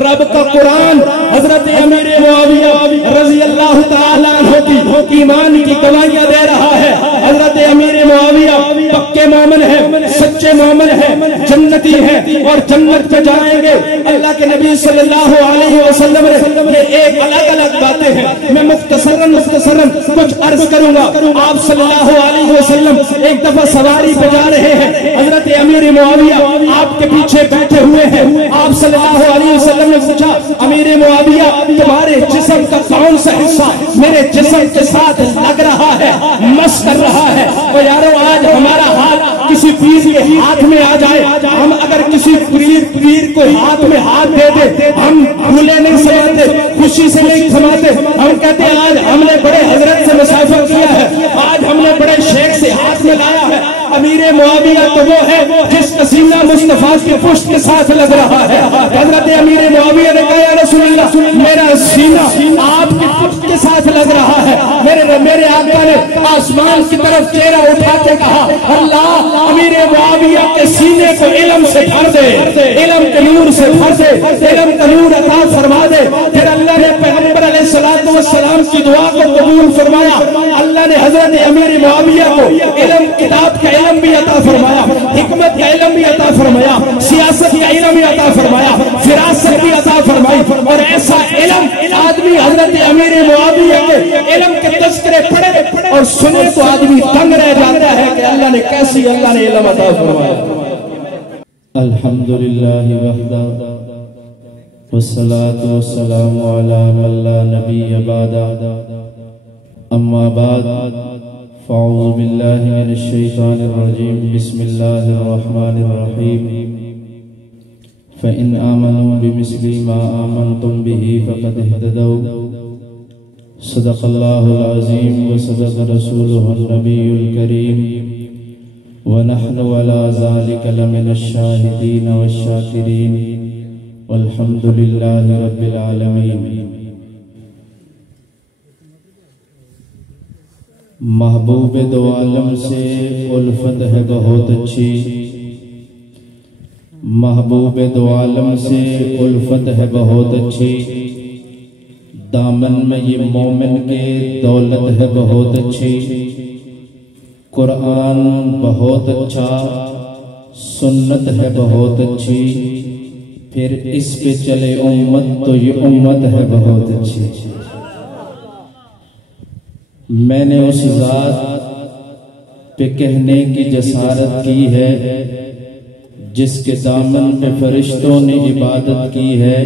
رب کا قرآن حضرت امیر معاویہ رضی اللہ تعالیٰ عنہ کی ایمان کی گواہیاں دے رہا ہے. حضرت امیر معاویہ پکے مومن ہیں, سچے مومن ہیں, جنتی ہیں اور جنت پہ جائیں گے. اللہ کے نبی صلی اللہ علیہ وسلم نے یہ ایک الگ الگ باتیں ہیں. میں مختصراً کچھ عرض کروں گا. آپ صلی اللہ علیہ وسلم ایک دفعہ سواری پہ جا رہے ہیں. حضرت امیر معاویہ آپ کے پیچھے بیٹھے ہوئے ہیں. آپ صلی اللہ علیہ وسلم نے پوچھا, امیر معاویہ تمہارے جسم کا کون سا حصہ میرے جسم کے ساتھ لگ رہا ہے, مس کر رہا ہے؟ اور یارو آج ہمارا ہاتھ کسی پیر کے ہاتھ میں آ جائے, ہم اگر کسی پیر کو ہاتھ میں ہاتھ دے دے, ہم بھولے نہیں سماتے, خوشی سے نہیں سماتے. ہم کہتے ہیں آج ہم نے بڑے حضرت سے مسافر کیا ہے, آج ہم نے بڑے شیخ سے ہاتھ میں لایا ہے. امیر معاویہ تو وہ ہے جس کا سینہ مصطفیٰ کی پشت کے ساتھ لگ رہا ہے. حضرت امیر معاویہ نے کہا, یا رسول اللہ, میرا سینہ آپ کی پشت کے ساتھ لگ رہا ہے. میرے آقا نے آسمان کی طرف چہرہ اٹھا کے کہا, اللہ امیر معاویہ کے سینے کو علم سے بھر دے, علم کے نور سے بھر دے, علم کا نور عطا فرما دے. پھر اللہ نے پیغمبر علیہ السلام کی دعا کو قبول فرمایا. اللہ نے حضرت امیر معاویہ کو علم, کتاب کا علم بھی عطا فرمایا, حکمت کا علم بھی عطا فرمایا, سیاست کا علم بھی عطا فرمایا, فراست بھی عطا فرمائی. اور ایسا علم آدمی حضرت امیر معاویہ کے علم کے تذکرے پڑھے اور سنے تو آدمی تنگ رہ جاتا ہے کہ اللہ نے کیسی اللہ نے علم عطا فرمایا. الحمدللہ وحدہ والصلاة والسلام علی من لا نبی بعدہ. اما بعد فاعوذ باللہ من الشیطان الرجیم. بسم اللہ الرحمن الرحیم. فإن آمنوا بمثل ما آمنتم به فقد اهتدوا. صدق اللہ العظیم وصدق رسولہ النبی الکریم. ونحن على ذلك لمن الشاہدین والشاکرین والحمد للہ رب العالمین. محبوب دو عالم سے الفت ہے بہت اچھی, محبوب دو عالم سے الفت ہے بہت اچھی. دامن میں یہ مومن کے دولت ہے بہت اچھی. قرآن بہت اچھا, سنت ہے بہت اچھی. پھر اس پہ چلے امت تو یہ امت ہے بہت اچھی. میں نے اس ذات پہ کہنے کی جسارت کی ہے جس کے دامن پہ فرشتوں نے عبادت کی ہے.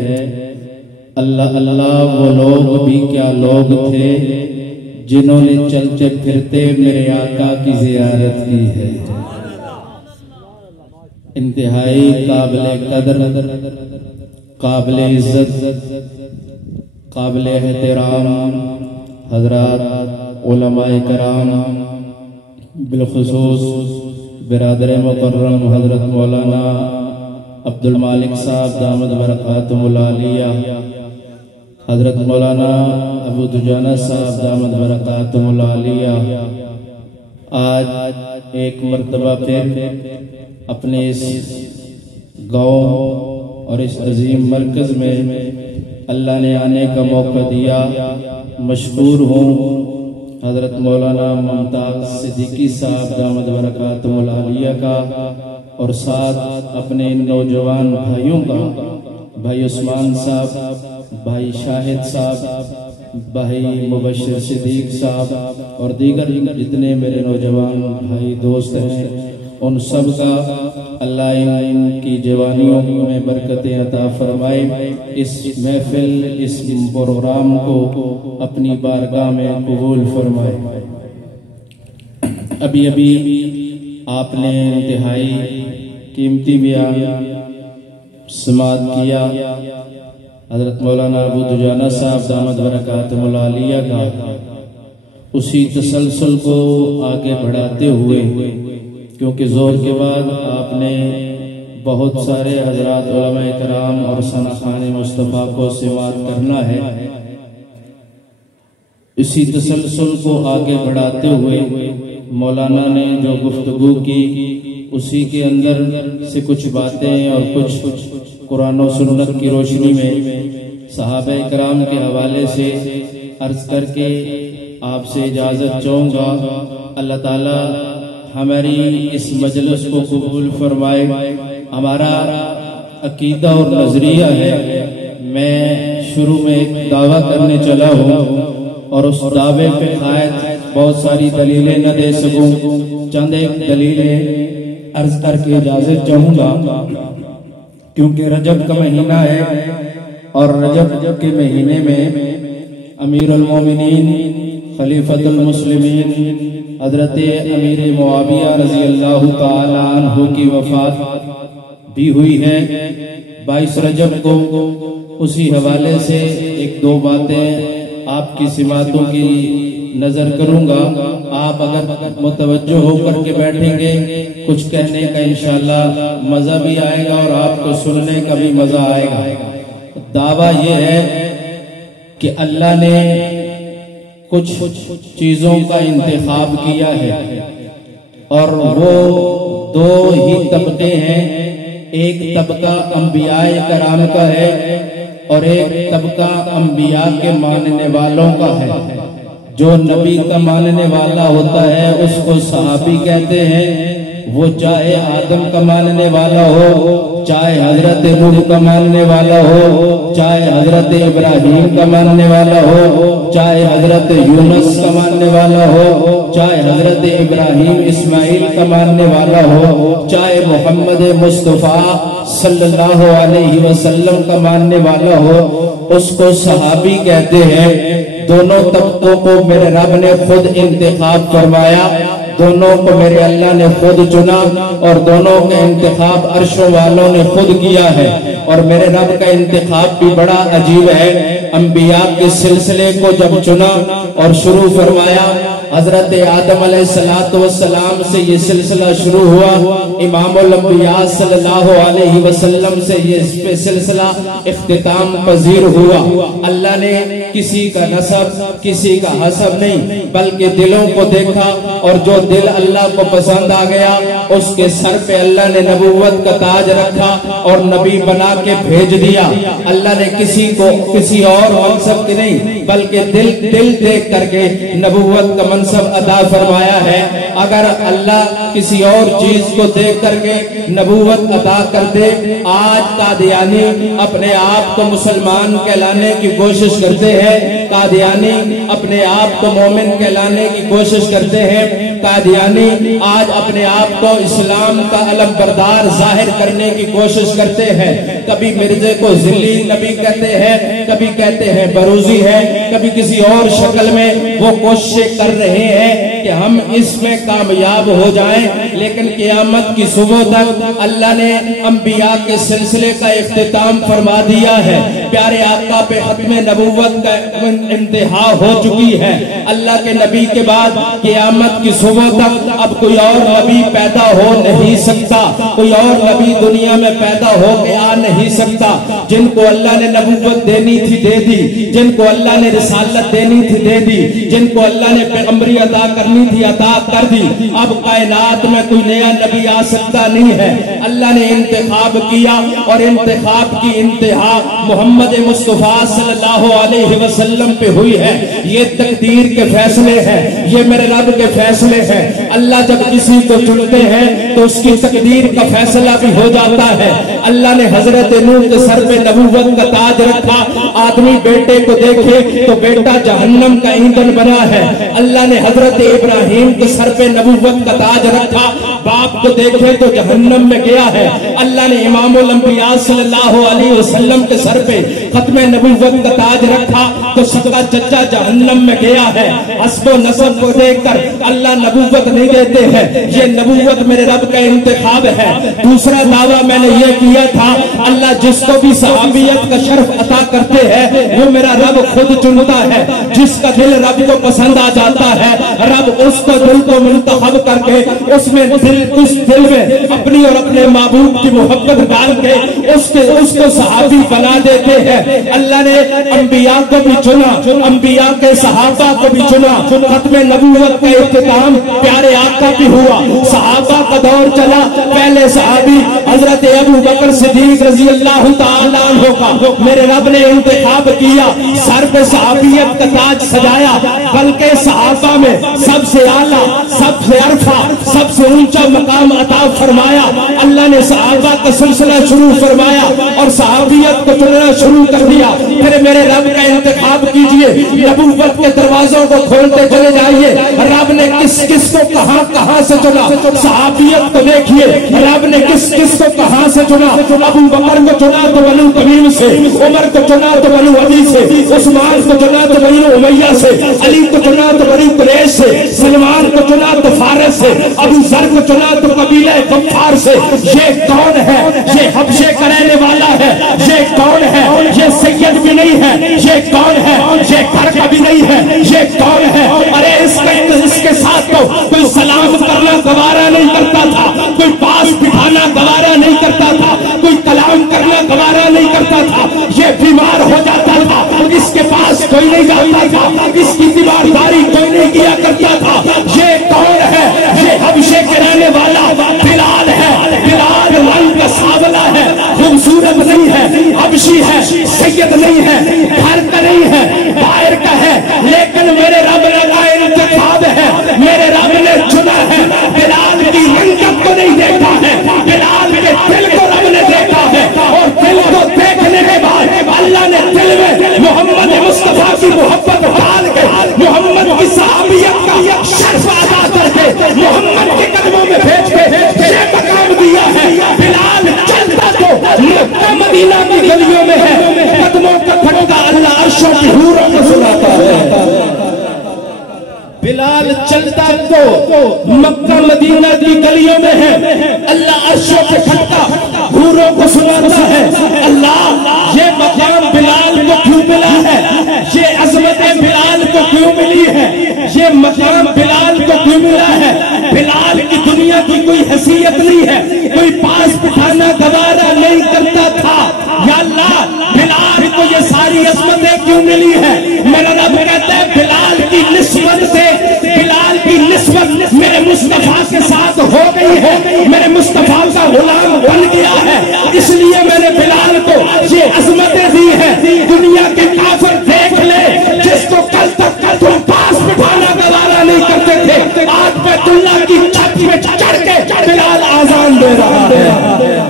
اللہ اللہ وہ لوگ بھی کیا لوگ تھے جنہوں نے چلتے پھرتے میرے آقا کی زیارت کی ہے. انتہائی قابل قدر, قابل عزت, قابل احترام حضرات علماء کرام, بالخصوص برادر مکرم حضرت مولانا عبد المالک صاحب دامت برکاتہم العالیہ, حضرت مولانا ابو دجانہ صاحب دامت برکاتہم العالیہ. آج ایک مرتبہ پھر اپنے اس گاؤں اور اس عظیم مرکز میں اللہ نے آنے کا موقع دیا. مشکور ہوں حضرت مولانا ممتاز صدیقی صاحب دامت برکاتہم العالیہ کا, اور ساتھ اپنے نوجوان بھائیوں کا, بھائی عثمان صاحب, بھائی شاہد صاحب, بھائی مبشر صدیق صاحب اور دیگر جتنے میرے نوجوان بھائی دوست ہیں, ان سب کا اللہ ان کی جوانیوں میں برکتیں عطا فرمائے. اس محفل, اس پروگرام کو اپنی بارگاہ میں قبول فرمائے. ابھی آپ نے انتہائی قیمتی بیان سماعت کیا حضرت مولانا ابو دجانہ صاحب دامت برکاتہم العالیہ کا. اسی تسلسل کو آگے بڑھاتے ہوئے, کیونکہ ظہر کے بعد آپ نے بہت سارے حضرات علماء کرام اور ثناخان مصطفیٰ کو سماعت کرنا ہے, اسی تسلسل کو آگے بڑھاتے ہوئے مولانا نے جو گفتگو کی اسی کے اندر سے کچھ باتیں اور کچھ قرآن و سنت کی روشنی میں صحابہ کرام کے حوالے سے عرض کر کے آپ سے اجازت چاہوں گا۔ اللہ تعالی ہماری اس مجلس کو قبول فرمائے۔ ہمارا عقیدہ اور نظریہ ہے، میں شروع میں ایک دعویٰ کرنے چلا ہوں اور اس دعوے پہ شاید بہت ساری دلیلیں نہ دے سکوں، چند ایک دلیلیں عرض کر کے اجازت چاہوں گا، کیونکہ رجب کا مہینہ ہے اور رجب کے مہینے میں امیر المومنین خلیفۃ المسلمین حضرت امیر معاویہ رضی اللہ تعالی عنہ کی وفات بھی ہوئی ہے 22 رجب کو۔ اسی حوالے سے ایک دو باتیں آپ کی سماعتوں کی نظر کروں گا، آپ اگر متوجہ ہو کر کے بیٹھیں گے کچھ کہنے کا انشاءاللہ مزہ بھی آئے گا اور آپ کو سننے کا بھی مزہ آئے گا۔ دعویٰ یہ ہے کہ اللہ نے کچھ چیزوں کا انتخاب کیا ہے اور وہ دو ہی طبقے ہیں، ایک طبقہ انبیاء کرام کا ہے اور ایک طبقہ انبیاء کے ماننے والوں کا ہے۔ جو نبی کا ماننے والا ہوتا ہے اس کو صحابی کہتے ہیں، وہ چاہے آدم کا ماننے والا ہو، چاہے حضرت نوح کا ماننے والا ہو، چاہے حضرت ابراہیم کا ماننے والا ہو، چاہے حضرت یونس کا ماننے والا ہو، چاہے حضرت ابراہیم اسماعیل کا ماننے والا ہو، چاہے محمد مصطفیٰ صلی اللہ علیہ وسلم کا ماننے والا ہو، اس کو صحابی کہتے ہیں۔ دونوں طبقوں کو میرے رب نے خود انتخاب فرمایا، دونوں کو میرے اللہ نے خود چنا اور دونوں کا انتخاب عرشوں والوں نے خود کیا ہے۔ اور میرے رب کا انتخاب بھی بڑا عجیب ہے، انبیاء کے سلسلے کو جب چنا اور شروع فرمایا، حضرت آدم علیہ السلام سے یہ سلسلہ شروع ہوا، امام الانبیاء صلی اللہ علیہ وسلم سے یہ سلسلہ اختتام پذیر ہوا۔ اللہ نے کسی کا نسب کسی کا حسب نہیں بلکہ دلوں کو دیکھا، اور جو دل اللہ کو پسند آ گیا اس کے سر پہ اللہ نے نبوت کا تاج رکھا اور نبی بنا کے بھیج دیا۔ اللہ نے کسی کو کسی اور منصب کی نہیں بلکہ دل دیکھ کر کے نبوت کا منصب عطا فرمایا ہے۔ اگر اللہ کسی اور چیز کو دیکھ کر کے نبوت عطا کر دے، آج قادیانی اپنے آپ کو مسلمان کہلانے کی کوشش کرتے ہیں، قادیانی اپنے آپ کو مومن کہلانے کی کوشش کرتے ہیں، قادیانی آج اپنے آپ کو اسلام کا علم بردار ظاہر کرنے کی کوشش کرتے ہیں۔ کبھی مرزے کو ذلی نبی کہتے ہیں، کبھی کہتے ہیں بروزی ہے، کبھی کسی اور شکل میں وہ کوششیں کر رہے ہیں کہ ہم اس میں کامیاب ہو جائیں، لیکن قیامت کی صبح تک اللہ نے انبیاء کے سلسلے کا اختتام فرما دیا ہے۔ پیارے آقا پہ ختم نبوت کا انتہا ہو چکی ہے۔ اللہ کے نبی کے بعد قیامت کی صبح تک اب کوئی اور نبی پیدا ہو نہیں سکتا، کوئی اور نبی دنیا میں پیدا ہو کے آ نہیں سکتا۔ جن کو اللہ نے نبوت دینی تھی دے دی، جن کو اللہ نے رسالت دینی تھی دے دی، جن کو اللہ نے پیغمبری عطا کرنی تھی عطا کر دی۔ اب کائنات میں کوئی نیا نبی آ سکتا نہیں ہے۔ اللہ نے انتخاب کیا اور انتخاب کی انتہا محمد مصطفیٰ صلی اللہ علیہ وسلم پہ ہوئی ہے۔ یہ تقدیر کے فیصلے ہیں، یہ میرے رب کے فیصلے ہیں۔ اللہ جب کسی کو چنتے ہیں تو اس کی تقدیر کا فیصلہ بھی ہو جاتا ہے۔ اللہ نے حضرت نوح کے سر پہ نبوت کا تاج رکھا، آدمی بیٹے کو دیکھے تو بیٹا جہنم کا ایندھن بنا ہے۔ اللہ نے حضرت ابراہیم کے سر پہ نبوت کا تاج رکھا، باپ کو دیکھے تو جہنم میں گیا ہے۔ اللہ نے امام الانبیاء صلی اللہ علیہ وسلم کے سر پہ ختم نبوت کا تاج رکھا تو سکا چچا جہنم میں گیا ہے۔ حسب و نسب کو دیکھ کر اللہ نبوت نہیں دیتے ہیں، یہ نبوت میرے رب کا انتخاب ہے۔ دوسرا دعویٰ میں نے یہ کیا تھا، اللہ جس کو بھی صحابیت کا شرف عطا کرتے ہیں وہ میرا رب خود چنتا ہے، جس کا دل رب کو پسند آ جاتا ہے رب اس کو دل کو منتخب کر کے اس دل میں اپنی اور اپنے محبوب کی محبت ڈال کے اس کو صحابی بنا دیتے ہیں۔ اللہ نے انبیاء کو بھی چنا، انبیاء کے صحابہ کو بھی چنا، ختم نبوت کا اختتام پیارے آقا بھی ہوا، صحابہ کا دور چلا، پہلے صحابی حضرت ابو بکر صدیق رضی اللہ تعالیٰ عنہ کا میرے رب نے انتخاب کیا، سر پہ صحابیت کا تاج سجایا، بلکہ صحابہ میں سب سے اعلیٰ، سب سے عرفہ، سب سے اونچا مقام عطا فرمایا۔ اللہ نے صحابہ کا سلسلہ شروع فرمایا اور صحابیت کو چننا شروع کر دیا۔ پھر میرے رب کا انتخاب کیجئے، نبوت کے دروازوں کو کھولتے چلے جائیے، رب نے کس کس کو کہاں سے چنا، صحابیت کو دیکھیے، رب نے کس کس کو کہاں سے چنا۔ ابو بکر کو چنا تو بنو تمیم سے، عمر کو چنا تو بنو عدی سے، عثمان کو چنا تو بنو امیہ سے، علی کو چنا تو بنو قریش سے، سلمان کو چنا تو فارس سے، ابو ذر کو چنا تو قبیلہ غفار سے۔ یہ کون ہے؟ یہ حبشے کا رہنے والا ہے۔ یہ کون ہے؟ یہ سید بھی نہیں ہے۔ یہ کون ہے؟ یہ گھر کا بھی نہیں ہے۔ یہ کون ہے؟ ارے اس کے ساتھ تو کوئی سلام کرنا گوارا نہیں کرتا تھا، کوئی پاس بٹھانا گوارا نہیں کرتا تھا، کوئی کلام کرنا گوارا نہیں کرتا تھا۔ یہ بیمار ہو جاتا تھا، اس کے پاس کوئی نہیں جاتا تھا، اس کی دیوارداری کوئی نہیں کیا کرتا تھا۔ یہ کون ہے؟ یہ حبشے کے رہنے والا بلال ہے۔ بلال رنگ کا سانولا ہے، خوبصورت نہیں ہے، حبشی ہے، سید نہیں ہے، گھر کا نہیں ہے، باہر کا ہے، لیکن میرے رب کا انتخاب ہے، میرے رب نے چنا ہے۔ بلال کی رنگت کو نہیں دیکھا ہے، بلال کے دل کو رب نے دیکھا ہے، اور دل کو دیکھنے کے بعد اللہ نے دل میں محمد مصطفیٰ کی محبت ڈال کے محمد کی صحابیت کا شرف ادا کر کے محمد کے قدموں میں بھیج کے یہ مقام دیا ہے۔ بلال چلتا تو مکہ مدینہ کی گلیوں میں ہے، قدموں کا پھٹکا اللہ عرشوں کی حوروں کو سناتا ہے۔ بلال چلتا تو مکہ مدینہ کی گلیوں میں ہے، اللہ عرشوں کے پھٹکا حوروں کو سناتا ہے۔ اللہ یہ مقام بلال کو کیوں ملا ہے؟ یہ عظمت بلال کو کیوں ملی ہے؟ یہ مقام بلال کو کیوں ملا ہے؟ بلال کی دنیا کی کوئی حیثیت نہیں ہے، کوئی پاس بٹھانا گوارا نہیں کرتا تھا۔ یا اللہ بلال کو یہ ساری عظمتیں کیوں ملی ہے؟ میرا رب کہتا ہے بلال کی نسبت سے، بلال کی نسبت میرے مصطفیٰ کے ساتھ ہو گئی ہے، میرے مصطفیٰ کا غلام بن گیا ہے، اس لیے میں نے بلال کو یہ عظمتیں دی ہے۔ دنیا کے کافر دیکھ لے، جس کو کل تک تم پاس بٹھانا گوارا نہیں کرتے تھے، آج بیت اللہ کی چھت میں چڑھ کے بلال آزان دے رہا ہے،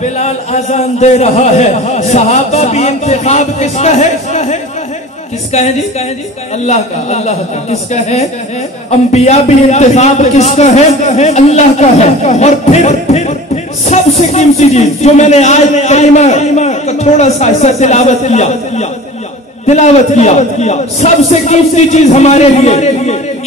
بلال آزان دے رہا ہے۔ صحابہ بھی انتخاب کس کا ہے؟ کس کا ہے جی؟ اللہ کا، اللہ کا۔ کس کا ہے؟ انبیاء بھی انتخاب کس کا ہے؟ اللہ کا ہے۔ اور پھر سب سے قیمتی چیز جو میں نے آیت کریمہ کا تھوڑا سا حصہ تلاوت کیا، سب سے قیمتی چیز ہمارے لیے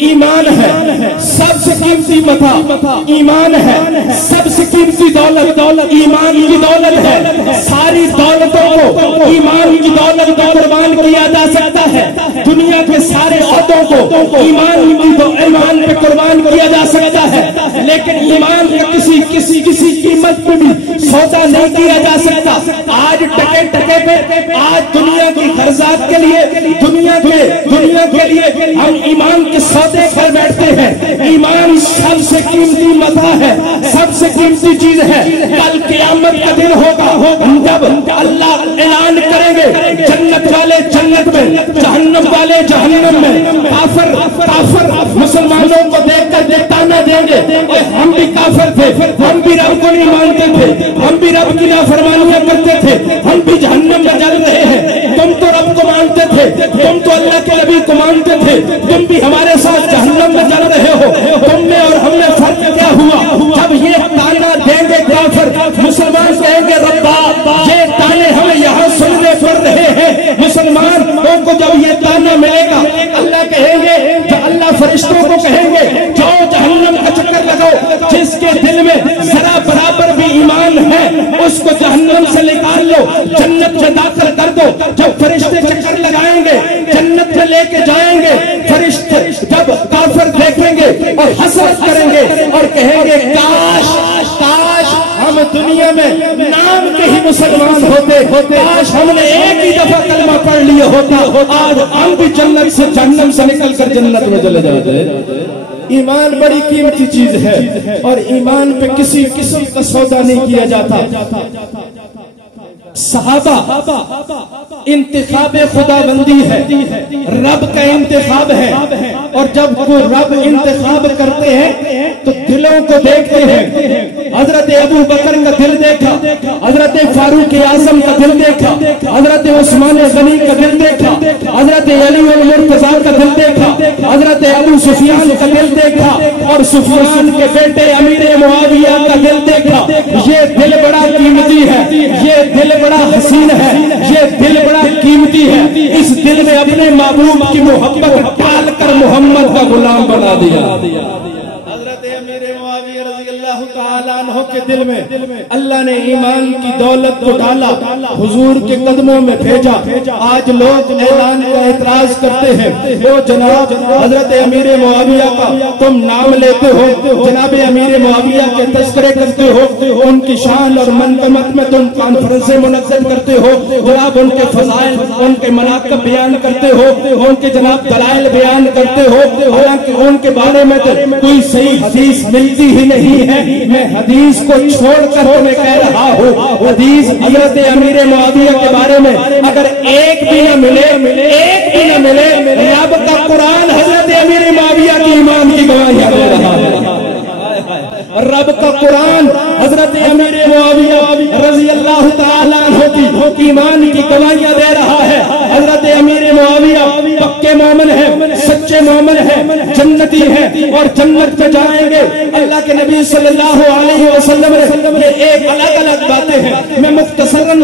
ایمان ہے، سب سے قیمتی متاع ایمان ہے، سب سے قیمتی دولت ایمان کی دولت ہے۔ ساری دولتوں کو ایمان کی دولت کو قربان کیا جا سکتا ہے، دنیا کے سارے عہدوں کو ایمان پہ قربان کیا جا سکتا ہے، لیکن ایمان کا کسی قیمت پہ بھی سودا نہیں کیا جا سکتا۔ آج ٹکے پہ آج دنیا کی غرضات کے لیے، دنیا کے لیے ہم ایمان کے سودے کر بیٹھتے ہیں۔ ایمان سب سے قیمتی متاع ہے، سب سے قیمتی چیز ہے۔ کل قیامت کا دن ہوگا جب اللہ اعلان کریں گے، جنت والے جنت میں، جہنم والے جہنم میں۔ کافر مسلمانوں کو دیکھ کر تانا دیں گے، ہم بھی کافر تھے، ہم بھی رب کو نہیں مانتے تھے، ہم بھی رب کی نافرمانیاں کرتے تھے، ہم بھی جہنم میں جل رہے ہیں۔ تم تو رب کو مانتے تھے، تم تو اللہ کے نبی کو مانتے تھے، تم بھی ہمارے ساتھ جہنم میں جل رہے ہو۔ تم میں اور ہم میں فرق کیا ہوا؟ جب یہ تانا دیں گے کافر، مسلمان کہیں گے ربا یہ تانے ہمیں یہاں سننے پڑ رہے ہیں۔ مسلمانوں کو جب یہ تانا ملے گا، اللہ کہیں گے، اللہ فرشتوں کو کہیں گے جاؤ جہنم کا چکر لگاؤ، جس کے دل میں ذرا برابر بھی ایمان ہے اس کو جہنم سے نکال لو، جنت میں داخل کر دو۔ جب فرشتے چکر لگائیں گے، جنت میں لے کے جائیں گے فرشتے جب کافر دیکھیں گے اور حسرت کریں گے اور کہیں گے کاش کاش ہم دنیا میں نام کے ہی مسلمان ہوتے، کاش ہم نے ایک ہی دفعہ کلمہ پڑھ لیا ہوتا، آج ہم بھی جنت سے جہنم سے نکل کر جنت میں چلے جاتے۔ ایمان بڑی قیمتی چیز ہے اور ایمان پہ کسی قسم کا سودا نہیں کیا جاتا۔ صحابہ انتخاب خدا بندی ہے، رب کا انتخاب ہے، اور جب وہ رب انتخاب کرتے ہیں تو دلوں کو دیکھتے ہیں۔ حضرت ابو بکر کا دل دیکھا، حضرت فاروق اعظم کا دل دیکھا، حضرت عثمان غنی کا دل دیکھا، حضرت علی المرتضیٰ کا دل دیکھا، حضرت ابو سفیان کا دل دیکھا، اور سفیان کے بیٹے امیر معاویہ کا دل دیکھا۔ یہ دل بڑا قیمتی ہے، یہ دل بڑا حسین ہے، یہ دل بڑا قیمتی ہے۔ اس دل میں اپنے محبوب کی محبت ڈال کر محمد کا غلام بنا دیا۔ حضرت امیر معاویہ رضی اللہ تعالیٰ عنہ کے دل میں اللہ نے ایمان کی دولت کو ڈالا، حضور کے قدموں میں بھیجا۔ آج لوگ اعلان کا اعتراض کرتے ہیں، وہ جناب حضرت امیر معاویہ کا تم نام لیتے ہو، جناب امیر معاویہ کے تذکرے کرتے ہو، ان کی شان اور منقبت میں تم کانفرنسیں منعقد کرتے ہو، جناب ان کے فضائل ان کے مناقب بیان کرتے ہو، ان کے جناب دلائل بیان کرتے ہو، حالانکہ ان کے بارے میں تو کوئی صحیح حدیث ملتی ہی نہیں ہے۔ میں حدیث کو چھوڑ کر تمہیں کہہ رہا ہوں، حدیث حضرت امیر معاویہ کے بارے میں اگر ایک بھی نہ ملے، ایک بھی نہ ملے، رب کا قرآن حضرت امیر معاویہ کی ایمان کی گواہیاں دے رہا ہے۔ رب کا قرآن حضرت امیر معاویہ رضی اللہ تعالیٰ عنہ کی ایمان کی گواہیاں دے رہا ہے۔ حضرت امیر معاویہ پکے مومن ہیں، سچے مومن ہیں، جنتی ہیں اور جنت میں جائیں گے۔ اللہ کے نبی صلی اللہ علیہ وسلم نے یہ ایک الگ الگ باتیں ہیں، میں مختصراً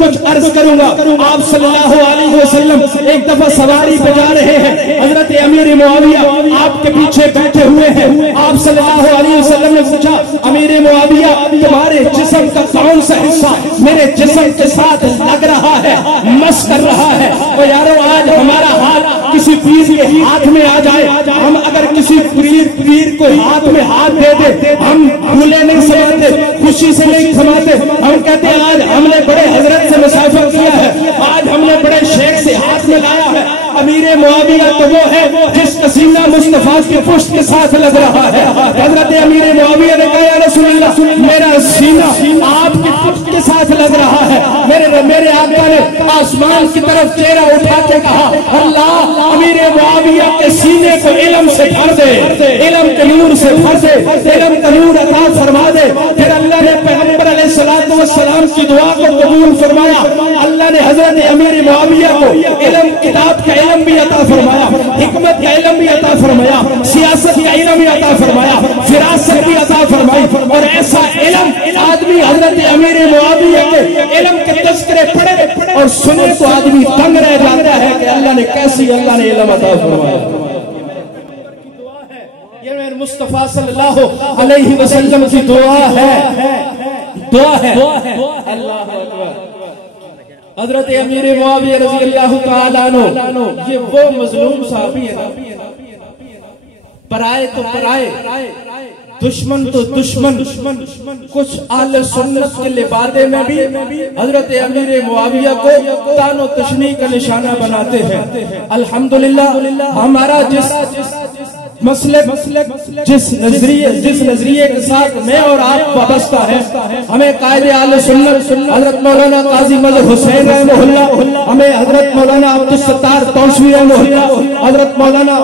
کچھ عرض کروں گا۔ آپ صلی اللہ علیہ وسلم ایک دفعہ سواری پہ جا رہے ہیں، حضرت امیر معاویہ آپ کے پیچھے بیٹھے ہوئے ہیں۔ آپ صلی اللہ علیہ وسلم نے پوچھا، امیر معاویہ تمہارے جسم کا کون سا حصہ میرے جسم کے ساتھ لگ رہا ہے، مس کر رہا ہے؟ اور یارو آج ہمارا ہاتھ کسی پیر کے ہاتھ میں آ جائے، ہم اگر کسی پیر کو ہاتھ میں ہاتھ دے دے، ہم بھولے نہیں سماتے، خوشی سے نہیں سماتے، ہم کہتے ہیں آج ہم نے بڑے حضرت سے مصافحہ کیا ہے، آج ہم نے بڑے شیخ سے ہاتھ میں لایا ہے۔ امیر معاویہ تو وہ ہے جس کا سینہ مصطفیٰ کی پشت کے ساتھ لگ رہا ہے۔ حضرت امیر معاویہ نے کہا یا رسول اللہ میرا سینہ آپ کی پشت کے ساتھ لگ رہا ہے۔ میرے آقا نے آسمان کی طرف چہرہ اٹھا کے کہا اللہ امیر معاویہ کے سینے کو علم سے بھر دے، علم کے نور سے بھر دے، علم کا نور عطا فرما دے۔ پھر اللہ نے پیغمبر علیہ السلام کی دعا کو قبول فرمایا۔ اللہ نے حضرت امیر معاویہ کو علم کتاب کا علم بھی عطا فرمایا، حکمت کا علم بھی عطا فرمایا، سیاست کا علم بھی عطا فرمایا، فراست بھی عطا فرمائی، اور ایسا علم آدمی حضرت امیر معاویہ کے علم کے تذکرے پڑھے اور سنے تو آدمی دنگ رہ جاتا ہے کہ اللہ نے کیسی اللہ نے علم عطا فرمایا۔ یہ میرے مصطفیٰ صلی اللہ علیہ وسلم کی دعا ہے۔ اللہ اکبر۔ حضرت امیر معاویہ رضی اللہ تعالیٰ عنہ یہ وہ مظلوم صحابی ہے نا، پرائے تو پرائے، دشمن تو دشمن، کچھ اہل سنت کے لبادے میں بھی حضرت امیر معاویہ کو تان و تشنیع کا نشانہ بناتے ہیں۔ الحمدللہ ہمارا جس مسلک جس نظریے کے ساتھ میں اور آپ وابستہ ہے، ہمیں قائد اہل سنت حضرت مولانا قاضی مظہر حسین رحمہ اللہ، ہمیں حضرت مولانا عبدالستار توسوی رحمہ اللہ، حضرت مولانا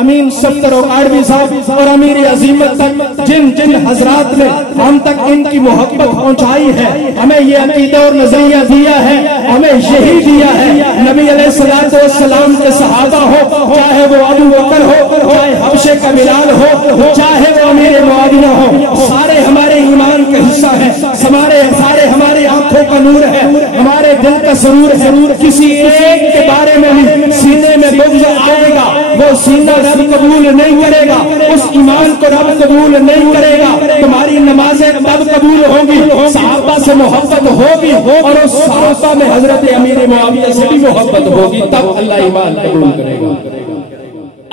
امین صفدر اوقاڑوی صاحب اور امیر عظیمت تک جن حضرات نے ہم تک ان کی محبت پہنچائی ہے، ہمیں یہ عقیدہ اور نظریہ دیا ہے، ہمیں یہی دیا ہے نبی علیہ السلام کے صحابہ ہو، چاہے وہ ابو بکر ہو، چاہے حبشے کا بلال ہو، چاہے وہ امیر معاویہ ہو، سارے ہمارے ایمان کا حصہ ہے، سارے ہماری آنکھوں کا نور ہے، ہمارے دل کا سرور ہے، کسی ایک کے بارے میں بھی سینے میں بغض آئے گا وہ سینہ رب قبول نہیں کرے گا، اس ایمان کو رب قبول نہیں کرے گا۔ تمہاری نمازیں تب قبول ہوں گی صحابہ سے محبت ہوگی، اور اس صحابہ میں حضرت امیر معاویہ سے بھی محبت ہوگی، تب اللہ ایمان قبول کرے گا۔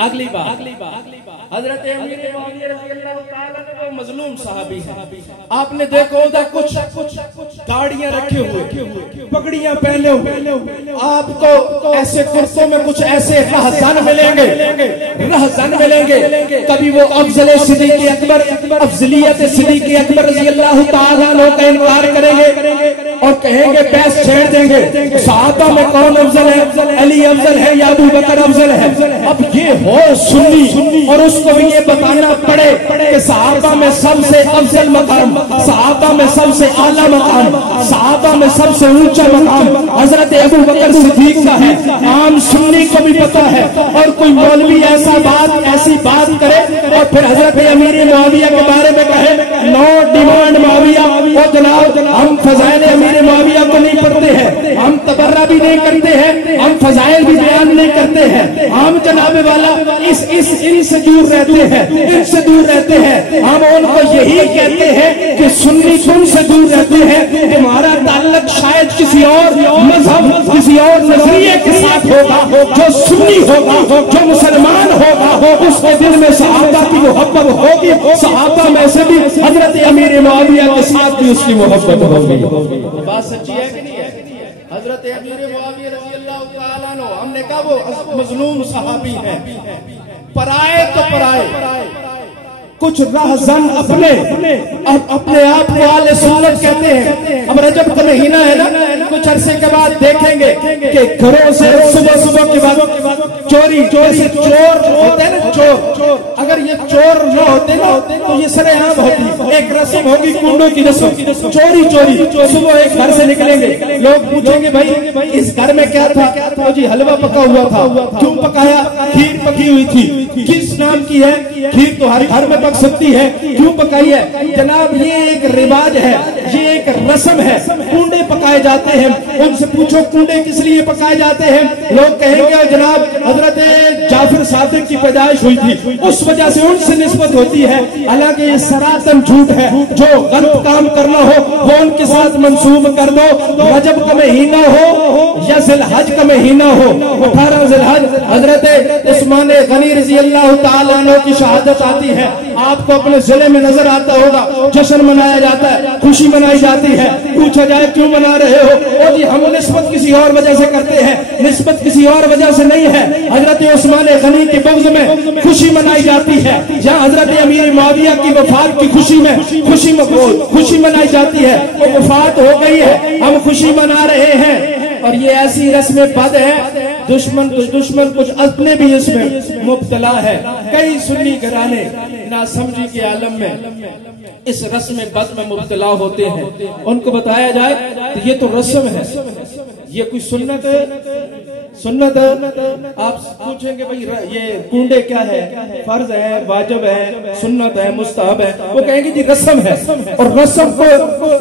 اگلی بات، حضرت امیر معاویہ رضی اللہ تعالیٰ عنہ مظلوم صحابی ہیں۔ آپ نے دیکھا ہوگا کچھ گاڑیاں رکھے ہوئے، پگڑیاں پہنے ہوئے، آپ کو ایسے کرسوں میں کچھ ایسے رہزن ملیں گے، کبھی وہ افضل صدیق اکبر، افضلیت صدیق اکبر رضی اللہ تعالیٰ عنہ کا انکار کریں گے اور کہیں گے پیس چھیڑ دیں گے، صحابہ میں کون افضل ہے، علی افضل ہے یا ابو بکر افضل ہے۔ اب یہ ہو سنی اور اس کو بھی یہ بتانا پڑے کہ صحابہ میں سب سے افضل مقام، صحابہ میں سب سے اعلیٰ مقام، صحابہ میں سب سے اونچا مقام حضرت ابو بکر صدیق کا ہے، عام سنی کو بھی پتا ہے۔ اور کوئی مولوی ایسی بات کرے اور پھر حضرت امیر معاویہ کے بارے میں کہے نو ڈیمانڈ معاویہ، او جناب ہم فضائل امیر معاویہ کو نہیں پڑھتے ہیں، ہم تبرہ بھی نہیں کرتے ہیں، ہم فضائل بھی بیان نہیں کرتے ہیں، ہم جناب والا ان سے دور رہتے ہیں، ان سے دور رہتے ہیں، ہم ان کو یہی کہتے ہیں کہ سنی تم سے دور رہتے ہیں، تمہارا تعلق شاید کسی اور مذہب، کسی اور نظریے کے ساتھ ہوگا، جو سنی ہوگا، جو مسلمان ہوگا، اس کے دل میں صحابہ کی محبت ہوگی، صحابہ میں سے بھی حضرت امیر معاویہ کے ساتھ بھی اس کی محبت ہوگی۔ بات سچی ہے کہ نہیں ہے؟ حضرت امیر معاویہ رضی اللہ تعالیٰ عنہ، ہم نے کہا وہ مظلوم صحابی ہیں، پرائے تو پرائے، کچھ رہزن اپنے آپ کو اہل سنت کہتے ہیں۔ اب رجب کا مہینہ ہے نا، کچھ عرصے کے بعد دیکھیں گے کہ گھروں سے صبح کے بعد چوری سے چور ہوتے ہیں نا، چور، اگر یہ چور نہ ہوتے نا تو یہ سر عام ہوتی، ایک رسم ہوگی کنڈوں کی رسم، چوری صبح ایک گھر سے نکلیں گے، لوگ پوچھیں گے بھائی اس گھر میں کیا تھا؟ تو جی حلوہ پکا ہوا تھا۔ کیوں پکایا؟ کھیر پکی ہوئی تھی۔ کس نام کی ہے؟ کھیر تو ہر گھر میں پک سکتی ہے، کیوں پکائی ہے؟ جناب یہ ایک رواج ہے، یہ ایک رسم ہے، کنڈے پکائے جاتے ہیں۔ ان سے پوچھو کنڈے کس لیے پکائے جاتے ہیں؟ لوگ کہیں گے جناب حضرت جعفر صادق کی پیدائش ہوئی تھی، اس وجہ سے ان سے نسبت ہوتی ہے، حالانکہ یہ سراسر جھوٹ ہے۔ جو غلط کام کرنا ہو وہ ان کے ساتھ منسوب کر دو۔ رجب کا مہینہ ہو یا ذی الحج کا مہینہ ہو، 18 ذی الحج حضرت عثمان غنی رضی اللہ تعالیٰ عنہ کی شہادت آتی ہے، آپ کو اپنے ضلع میں نظر آتا ہوگا، جشن منایا جاتا ہے، خوشی منائی جاتی ہے، پوچھا جائے کیوں منا رہے ہو؟ اور جی ہم نسبت کسی اور وجہ سے کرتے ہیں، نسبت کسی اور وجہ سے نہیں ہے۔ حضرت عثمان غنی کے بغض میں خوشی منائی جاتی ہے، جہاں حضرت امیر معاویہ کی وفات کی خوشی میں خوشی منائی جاتی ہے، وہ وفات ہو گئی ہے، ہم خوشی منا رہے ہیں۔ اور یہ ایسی رسم بد ہے، دشمن کچھ اپنے بھی اس میں مبتلا ہے۔ کئی سنی گھرانے ناسمجھی کے عالم میں اس رسم بد میں مبتلا ہوتے ہیں، ان کو بتایا جائے تو یہ تو رسم ہے، یہ کوئی سنت آپ پوچھیں گے بھئی یہ کنڈے کیا ہے، فرض ہے، واجب ہے، سنت ہے، مستحب ہے، وہ کہیں گے جی رسم ہے۔ اور رسم کو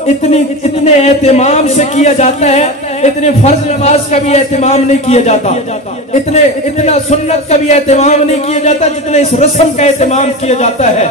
اتنے اہتمام سے کیا جاتا ہے، اتنے فرض نماز کا بھی اہتمام نہیں کیا جاتا، اتنا سنت کا بھی اہتمام نہیں کیا جاتا جتنا اس رسم کا اہتمام کیا جاتا ہے۔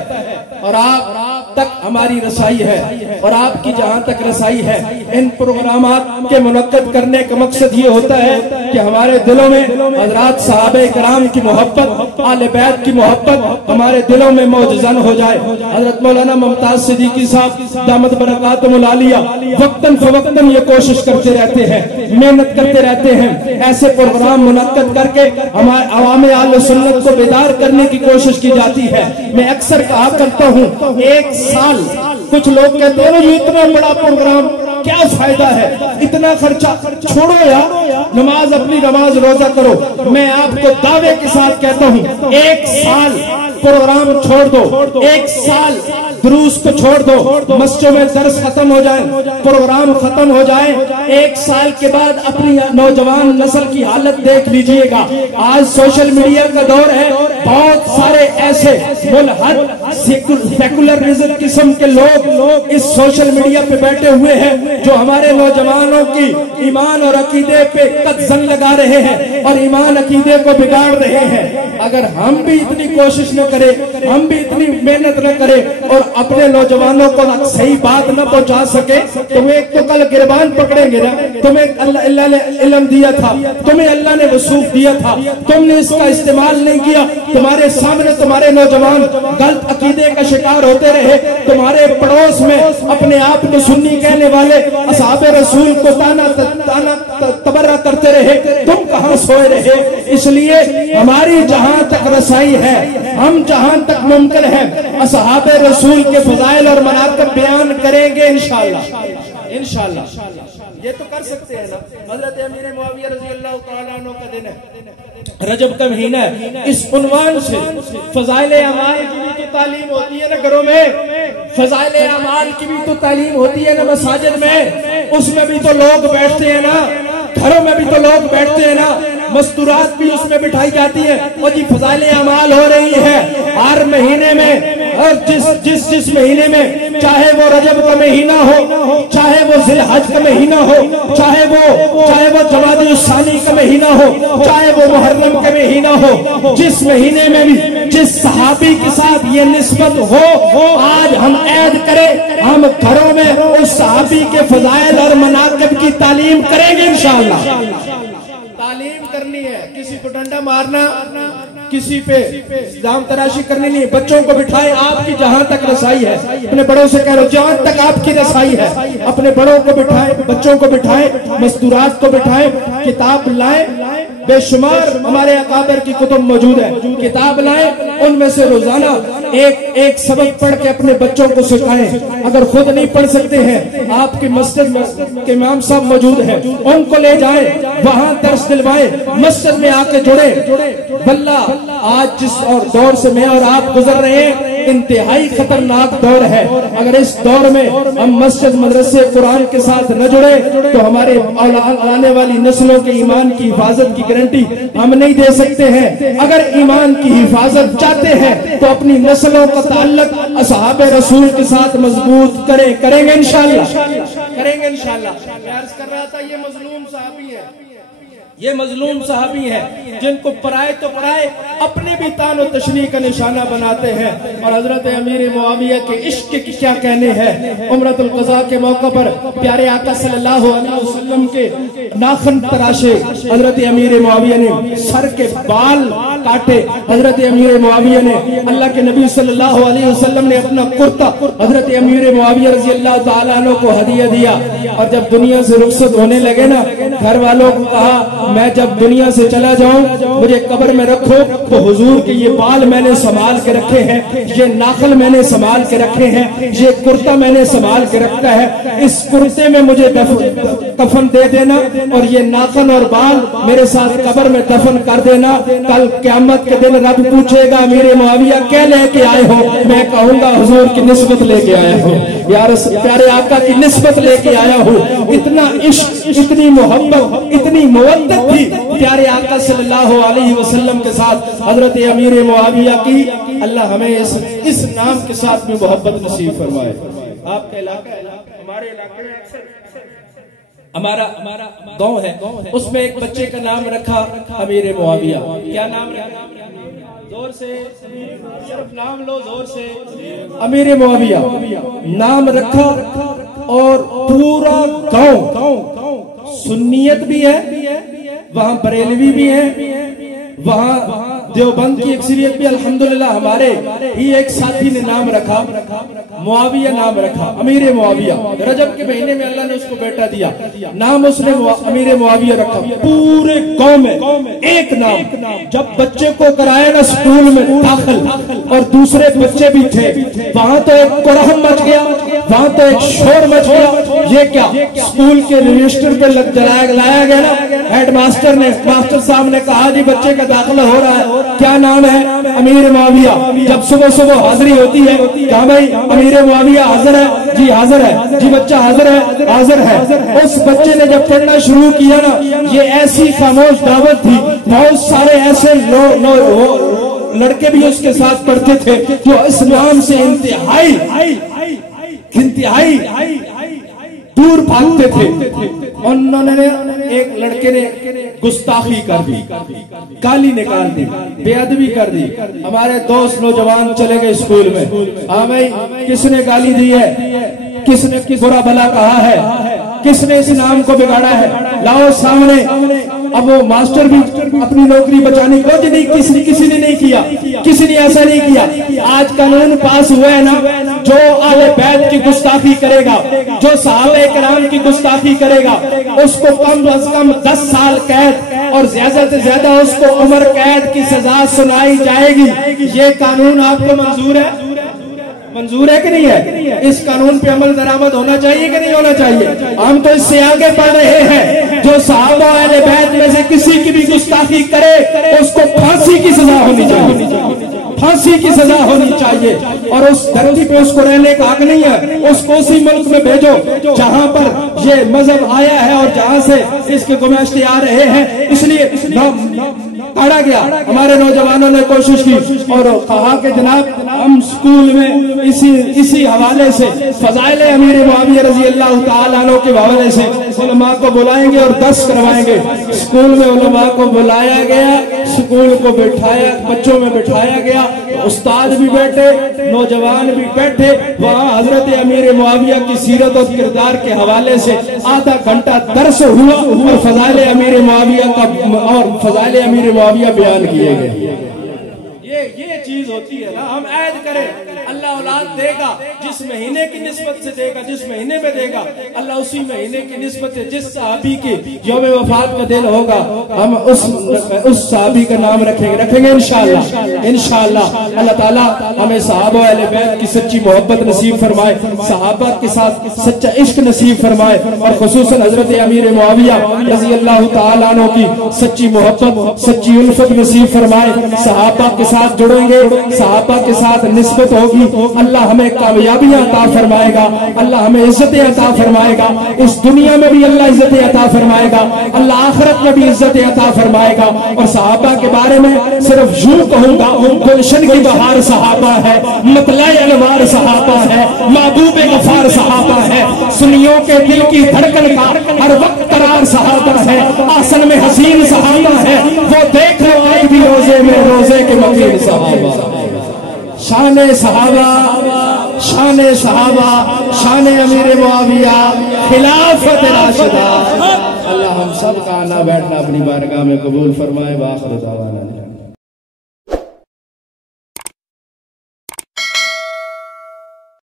اور آپ تک ہماری رسائی ہے، اور آپ کی جہاں تک رسائی ہے، ان پروگرامات کے منعقد کرنے کا مقصد یہ ہوتا ہے کہ ہمارے دلوں میں حضرات صحابہ کرام کی محبت، آل بیت کی محبت ہمارے دلوں میں موجزن ہو جائے۔ حضرت مولانا ممتاز صدیقی صاحب دامت برکاتہم العالیہ وقتاً فوقتاً یہ کوشش کرتے رہتے ہیں، محنت کرتے رہتے ہیں، ایسے پروگرام منعقد کر کے ہمارے عوام اہل سنت کو بیدار کرنے کی کوشش کی جاتی ہے۔ میں اکثر کہا کرتا ہوں ایک سال، کچھ لوگ کہتے ہیں یہ اتنا بڑا پروگرام کیا فائدہ ہے، اتنا خرچہ، چھوڑو یار، نماز اپنی نماز روزہ کرو۔ میں آپ کو دعوے کے ساتھ کہتا ہوں ایک سال پروگرام چھوڑ دو، ایک سال دروس کو چھوڑ دو، مسجدوں میں درس ختم ہو جائے، پروگرام ختم ہو جائے، 1 سال کے بعد اپنی نوجوان نسل کی حالت دیکھ لیجئے گا۔ آج سوشل میڈیا کا دور ہے، بہت سارے ایسے ملحد سیکولرزم قسم کے لوگ اس سوشل میڈیا پہ بیٹھے ہوئے ہیں جو ہمارے نوجوانوں کی ایمان اور عقیدے پہ زنگ لگا رہے ہیں اور ایمان عقیدے کو بگاڑ رہے ہیں۔ اگر ہم بھی اتنی کوشش نہ کریں، ہم بھی اتنی محنت نہ کریں اور اپنے نوجوانوں کو صحیح بات نہ پہنچا سکے، تمہیں ایک تو کل گربان پکڑیں گے نا، تمہیں اللہ نے علم دیا تھا، تمہیں اللہ نے وصوف دیا تھا، تم نے اس کا استعمال نہیں کیا، تمہارے سامنے تمہارے نوجوان غلط عقیدے کا شکار ہوتے رہے، تمہارے پڑوس میں اپنے آپ کو سنی کہنے والے اصحاب رسول کو تانا تبرہ کرتے رہے، تم کہاں سوئے رہے؟ اس لیے ہماری جہاں تک رسائی ہے، ہم جہاں تک ممکن ہے اصحاب رسول کے فضائل اور مناقب بیان کریں گے انشاءاللہ۔ یہ تو کر سکتے ہیں نا۔ حضرت امیر معاویہ رضی اللہ تعالیٰ عنہ کا دن ہے، رجب کا مہینہ ہے، اس عنوان سے فضائل اعمال کی بھی تو تعلیم ہوتی ہے نا گھروں میں، فضائل اعمال کی بھی تو تعلیم ہوتی ہے نا مساجد میں، اس میں بھی تو لوگ بیٹھتے ہیں نا، گھروں میں بھی تو لوگ بیٹھتے ہیں نا، مستورات بھی اس میں بٹھائی جاتی ہے، اور جی فضائل اعمال ہو رہی ہے ہر مہینے میں، اور جس مہینے میں، چاہے وہ رجب کا مہینہ ہو، چاہے وہ ذی الحج کا مہینہ ہو، چاہے وہ جمادی الثانی کا مہینہ ہو، چاہے وہ محرم کا مہینہ ہو، جس مہینے میں بھی جس صحابی کے ساتھ یہ نسبت ہو، آج ہم عید کریں، ہم گھروں میں اس صحابی کے فضائل اور مناقب کی تعلیم کریں گے انشاءاللہ۔ تعلیم کرنی ہے، کسی کو ڈنڈا مارنا، کسی پہ الزام تراشی کرنی نہیں، بچوں کو بٹھائے، آپ کی جہاں تک رسائی ہے، اپنے بڑوں سے کہہ رہا ہوں جہاں تک آپ کی رسائی ہے، اپنے بڑوں کو بٹھائے، بچوں کو بٹھائے، مستورات کو بٹھائے، کتاب لائیں، بے شمار ہمارے اکابر کی کتب موجود ہے، کتاب لائیں، ان میں سے روزانہ ایک سبق پڑھ کے اپنے بچوں کو سکھائیں۔ اگر خود نہیں پڑھ سکتے ہیں، آپ کی مسجد کے امام صاحب موجود ہیں، ان کو لے جائیں، وہاں درس دلوائیں، مسجد میں آ کے جڑیں۔ واللہ آج جس اور دور سے میں اور آپ گزر رہے ہیں انتہائی خطرناک دور ہے، اگر اس دور میں ہم مسجد مدرسے قرآن کے ساتھ نہ جڑے تو ہمارے آنے والی نسلوں کے ایمان کی حفاظت کی گارنٹی ہم نہیں دے سکتے ہیں۔ اگر ایمان کی حفاظت چاہتے ہیں تو اپنی نسلوں کا تعلق اصحاب رسول کے ساتھ مضبوط کریں گے انشاءاللہ، کریں گے انشاءاللہ۔ میں عرض کر رہا تھا یہ مظلوم صحابی ہے، یہ مظلوم صحابی ہے جن کو پرائے تو پرائے اپنے بھی تان و تشریح کا نشانہ بناتے ہیں، اور حضرت امیر معاویہ کے عشق کی کیا کہنے ہیں۔ عمرۃ القضاء کے موقع پر پیارے آقا صلی اللہ علیہ وسلم کے ناخن تراشے، حضرت امیر معاویہ نے سر کے بال کاٹے، حضرت امیر معاویہ نے اللہ کے نبی صلی اللہ علیہ وسلم نے اپنا کرتا حضرت امیر معاویہ رضی اللہ تعالیٰ عنہ کو ہدیہ دیا، اور جب دنیا سے رخصت ہونے لگے نا، گھر والوں کو کہا میں جب دنیا سے چلا جاؤں مجھے قبر میں رکھو، تو حضور کے یہ بال میں نے سنبھال کے رکھے ہیں، یہ ناخن میں نے سنبھال کے رکھے ہیں، یہ کرتا میں نے سنبھال کے رکھا ہے، اس کرتے میں مجھے کفن دے دینا اور یہ ناخن اور بال میرے ساتھ قبر میں دفن کر دینا۔ کل قیامت کے دن رب پوچھے گا امیر معاویہ کیا لے کے آئے ہو، میں کہوں گا حضور کی نسبت لے کے آیا ہوں، یا پیارے آقا کی نسبت لے کے آیا ہوں۔ اتنا عشق، اتنی محبت، اتنی مودت تھی پیارے آقا صلی اللہ علیہ وسلم کے ساتھ حضرت امیر معاویہ کی۔ اللہ ہمیں اس نام کے ساتھ میں محبت نصیب فرمائے۔ آپ کا علاقہ ہے، ہمارے علاقے میں اکثر ہمارا گاؤں ہے، اس میں ایک بچے کا نام رکھا امیر معاویہ۔ کیا نام رکھا؟ زور سے صرف نام لو، زور سے، امیر معاویہ نام رکھا، اور پورا گاؤں سنیت بھی ہے، وہاں بریلوی بھی ہے، وہاں دیوبند کی اکثریت بھی، الحمدللہ ہمارے ہی ایک ساتھی نے نام رکھا معاویہ، نام رکھا امیر معاویہ۔ رجب کے مہینے میں اللہ نے اس کو بیٹا دیا، نام اس نے امیر معاویہ رکھا۔ پورے قوم میں ایک نام، جب بچے کو کرایا نا سکول میں داخل، اور دوسرے بچے بھی تھے، وہاں تو ایک قرہم مچ گیا، وہاں تو ایک شور مچ گیا، یہ کیا اسکول کے رجسٹر پہ لایا گیا نا، ہیڈ ماسٹر صاحب نے کہا جی بچے کا داخلہ ہو رہا ہے، کیا نام ہے؟ امیر معاویہ۔ جب صبح حاضری ہوتی ہے، کہا بھائی امیر معاویہ حاضر ہے؟ جی حاضر ہے۔ جی بچہ حاضر ہے؟ حاضر ہے۔ اس بچے نے جب پڑھنا شروع کیا نا، یہ ایسی خاموش دعوت تھی، بہت سارے ایسے لڑکے بھی اس کے ساتھ پڑھتے تھے جو اسلام سے انتہائی دور بھاگتے تھے۔ انہوں نے ایک لڑکے نے گستاخی کر دی، گالی نکال دی، بے ادبی کر دی۔ ہمارے دوست نوجوان چلے گئے اسکول میں، ہاں بھائی کس نے گالی دی ہے، کس نے برا بھلا کہا ہے، کس نے اس نام کو بگاڑا ہے، لاؤ سامنے۔ اب وہ ماسٹر بھی اپنی نوکری بچانے کو کسی نے نہیں کیا، کسی نے ایسا نہیں کیا۔ آج قانون پاس ہوا ہے نا، جو اہل بیت کی گستاخی کرے گا، جو صحابہ کرام کی گستاخی کرے گا، اس کو کم از کم 10 سال قید اور زیادہ سے زیادہ اس کو عمر قید کی سزا سنائی جائے گی۔ یہ قانون آپ کو منظور ہے؟ منظور ہے کہ نہیں ہے؟ اس قانون پہ عمل درآمد ہونا چاہیے کہ نہیں ہونا چاہیے؟ ہم تو اس سے آگے بڑھ رہے ہیں، جو صحابہ اہل بیت میں سے کسی کی بھی گستاخی کرے اس کو پھانسی کی سزا ہونی چاہیے، پھانسی کی سزا ہونی چاہیے، اور اس دھرتی پہ اس کو رہنے کا حق نہیں ہے۔ اس کو اسی ملک میں بھیجو جہاں پر یہ مذہب آیا ہے اور جہاں سے اس کے گماشتے آ رہے ہیں۔ اس لیے پڑھا گیا، ہمارے نوجوانوں نے کوشش کی اور کہا کہ جناب ہم اسکول میں اسی حوالے سے فضائل امیر معاویہ رضی اللہ تعالیٰ عنہ کے حوالے سے علماء کو بلائیں گے اور درس کروائیں گے۔ اسکول میں علماء کو بلایا گیا، اسکول کو بٹھایا، بچوں میں بٹھایا گیا، استاد بھی بیٹھے، نوجوان بھی بیٹھے، وہاں حضرت امیر معاویہ کی سیرت اور کردار کے حوالے سے آدھا گھنٹہ درس ہوا اور فضائل امیر معاویہ بیان کیے گئے۔ یہ چیز ہوتی ہے نا، ہم عہد کریں، اللہ اولاد دے گا، جس مہینے کی نسبت سے دے گا، جس مہینے میں دے گا اللہ اسی مہینے کی نسبت سے جس صحابی کی یوم وفات کا دن ہوگا ہم اس صحابی کا نام رکھیں گے انشاءاللہ۔ اللہ تعالیٰ ہمیں صحابہ اہل بیت کی سچی محبت نصیب فرمائے، صحابہ کے ساتھ سچا عشق نصیب فرمائے، اور خصوصاً حضرت امیر معاویہ رضی اللہ تعالیٰ عنہ کی سچی محبت، سچی الفت نصیب فرمائے۔ صحابہ کے ساتھ جڑیں گے، صحابہ کے ساتھ نسبت ہوگی، اللہ ہمیں کامیابیاں عطا فرمائے گا، اللہ ہمیں عزتیں عطا فرمائے گا، اس دنیا میں بھی اللہ عزتیں عطا فرمائے گا، اللہ آخرت میں بھی عزتیں عطا فرمائے گا۔ اور صحابہ کے بارے میں صرف یوں کہوں گا، گلشن کی بہار صحابہ ہے، مطلع انوار صحابہ ہے، محبوب غفار صحابہ ہے، سنیوں کے دل کی دھڑکن کا ہر وقت قرار صحابہ ہے، آسن میں حسین صحابہ ہے، وہ دیکھ لو آج بھی روزے میں روزے کے مقیم صحابہ۔ شان صحابہ، شان امیر معاویہ، خلافت راشدہ۔ اللہ ہم سب کا آنا بیٹھنا اپنی بارگاہ میں قبول فرمائے۔ وآخر دعوانا